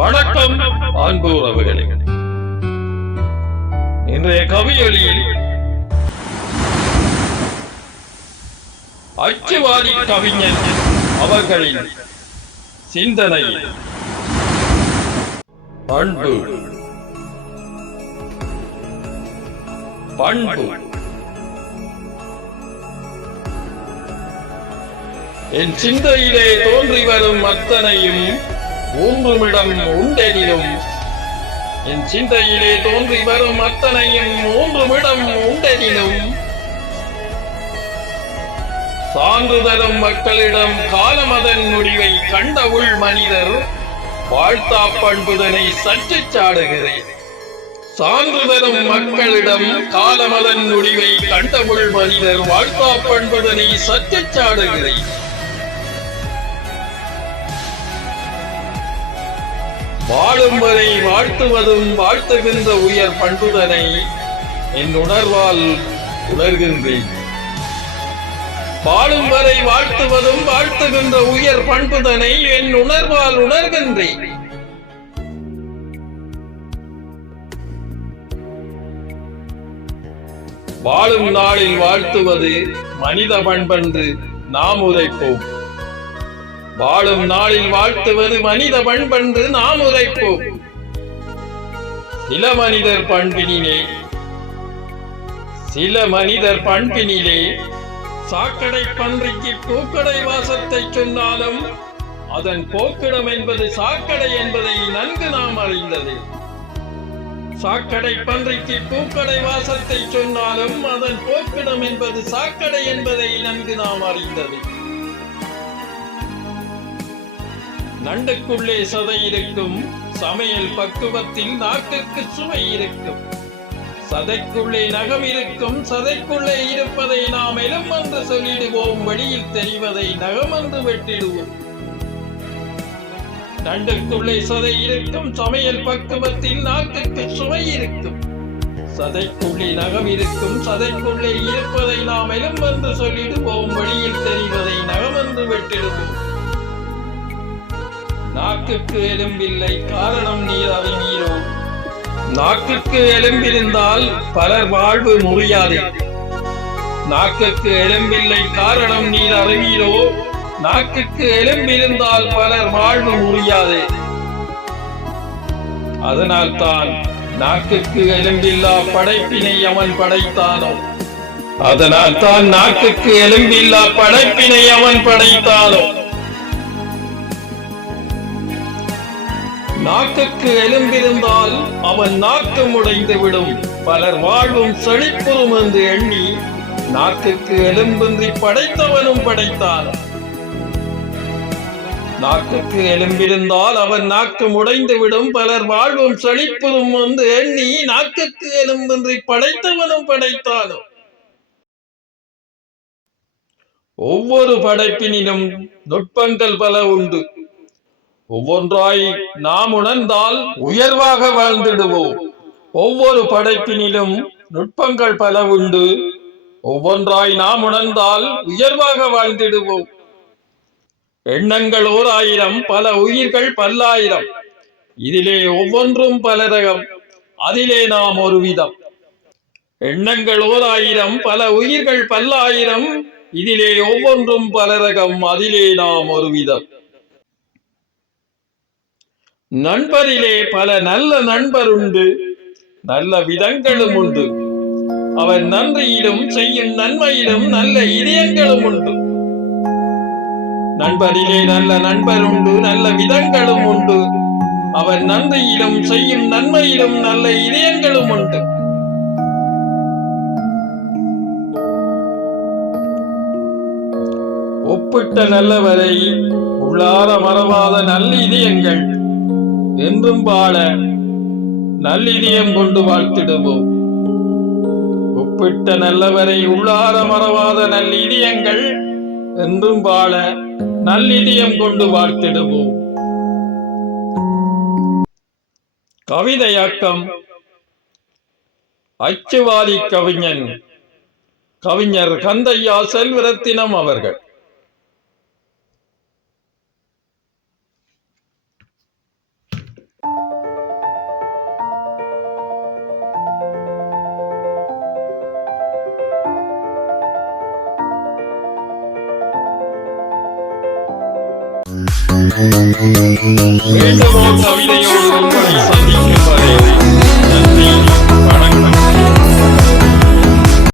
வணக்கம் அன்புறவுகளே. இன்றைய கவியொலியில் அச்சுவாதி கவிஞர் அவர்களின் சிந்தனை பண்பு. என் சிந்தையிலே தோன்றி வரும் அத்தனையும் ஊன்றுமிடம் உண்டெனினும், என் சிந்தையிலே தோன்றி வரும் அத்தனையும் ஊன்றுமிடம் உண்டெனினும், சான்று தரும் மக்களிடம் காலமதன் முடிவை கண்ட உள் மனிதர் வாழ்த்தா பண்புதனை சற்று சாடுகிறேன். சான்று தரும் மக்களிடம் காலமதன் முடிவை கண்ட உள் மனிதர் வாழ்த்தா பண்புதனை சற்று சாடுகிறேன். வாழும் வரை வாழ்த்துவதும் வாழ்த்துகின்ற உயர் பண்புதனை என் உணர்வால் உணர்கின்றேன். வாழும் வரை வாழ்த்துவதும் வாழ்த்துகின்ற உயர் பண்புதனை என் உணர்வால் உணர்கின்றேன். வாழும் நாளில் வாழ்த்துவது மனித பண்பென்று நாம் உரைப்போம். வாழும் நாளில் வாழ்த்துவது மனித பண்பென்று நாம் உரைப்போம். சில மனிதர் பண்பினிலே சாக்கடை பன்றிக்கு பூக்கடை வாசத்தை சொன்னாலும் அதன் போக்கிடம் என்பது சாக்கடை என்பதை நன்கு நாம் அறிந்தது. சாக்கடை பன்றிக்கு பூக்கடை வாசத்தை சொன்னாலும் அதன் போக்கிடம் என்பது சாக்கடை என்பதை நன்கு நாம் அறிந்தது. நண்டுக்குள்ளே சதை இருக்கும், சமையல் பக்குவத்தில் நாக்குக்கு சுவை இருக்கும். சதைக்குள்ளே நகம் இருக்கும், சதைக்குள்ளே இருப்பதை நாம் எலும் என்று சொல்லிடுவோம், வெளியில் தெரிவதை நகம் என்று வெட்டிடுவோம். நண்டுக்குள்ளே சதை இருக்கும், சமையல் பக்குவத்தில் நாக்குக்கு சுவை இருக்கும். சதைக்குள்ளே நகம் இருக்கும், சதைக்குள்ளே இருப்பதை நாம் எலும் என்று சொல்லிடுவோம், வெளியில் தெரிவதை நகம் என்று வெட்டிடுவோம். நாக்குக்கு எலும்பில்லை, காரணம் நீர் அறிவீரோ. நாக்குக்கு எலும்பிருந்தால் பலர் வாழ்வு முடியாது. நாக்குக்கு எலும்பில்லை, காரணம் நீர் அறிவீரோ. நாக்குக்கு எலும்பிருந்தால் பலர் வாழ்வு முடியாது. அதனால் தான் நாக்குக்கு எலும்பில்லா படைப்பினை அவன் படைத்தானோ. அதனால் தான் நாக்குக்கு எலும்பில்லா படைப்பினை அவன் படைத்தானோ. நாக்குக்கு எலும்பிருந்தால் அவன் நாக்கு முடைந்து விடும், பலர் வாழ்வும் செழிப்புறும் என்று எண்ணி நாக்குக்கு எலும்பின்றி படைத்தவனும் படைத்தான். நாக்குக்கு எலும்பிருந்தால் அவன் நாக்கு முடைந்து விடும், பலர் வாழ்வும் செழிப்புறும் என்று எண்ணி நாக்குக்கு எலும்பின்றி படைத்தவனும் படைத்தானோ. ஒவ்வொரு படைப்பினிலும் நுட்பங்கள் பல உண்டு. ஒவ்வொன்றாய் நாம் உணர்ந்தால் உயர்வாக வாழ்ந்திடுவோம். ஒவ்வொரு படைப்பினிலும் நுட்பங்கள் பல உண்டு. ஒவ்வொன்றாய் நாம் உணர்ந்தால் உயர்வாக வாழ்ந்திடுவோம். எண்ணங்கள் 1000, பல உயிர்கள் பல்லாயிரம். இதிலே ஒவ்வொன்றும் பல ரகம், அதிலே நாம் ஒரு விதம். எண்ணங்கள் 1000, பல உயிர்கள் பல்லாயிரம். இதிலே ஒவ்வொன்றும் பல ரகம், அதிலே நாம் ஒரு விதம். நண்பரிலே பல நல்ல நண்பர் உண்டு, நல்ல விதங்களும் உண்டு. அவர் நன்றியிலும் செய்யும் நன்மையிலும் நல்ல இதயங்களும் உண்டு. நண்பரிலே நல்ல நண்பர் உண்டு, நல்ல விதங்களும் உண்டு. அவர் நன்றியிலும் செய்யும் நன்மையிலும் நல்ல இதயங்களும் உண்டு. ஒப்பிட்ட நல்லவரை உள்ளார மறவாத நல்ல இதயங்கள் என்றும் வாழ நல்லிதயம் கொண்டு வாழ்த்திடுவோம். ஒப்பிட்ட நல்லவரை உள்ளார மறவாத நல்லிதயங்கள் என்றும் வாழ நல்லிதயம் கொண்டு வாழ்த்திடுவோம். கவிதையாக்கம் அச்சுவாதி கவிஞர் கந்தையா செல்வரத்தினம் அவர்கள். வேண்டுமோ கவிதையோ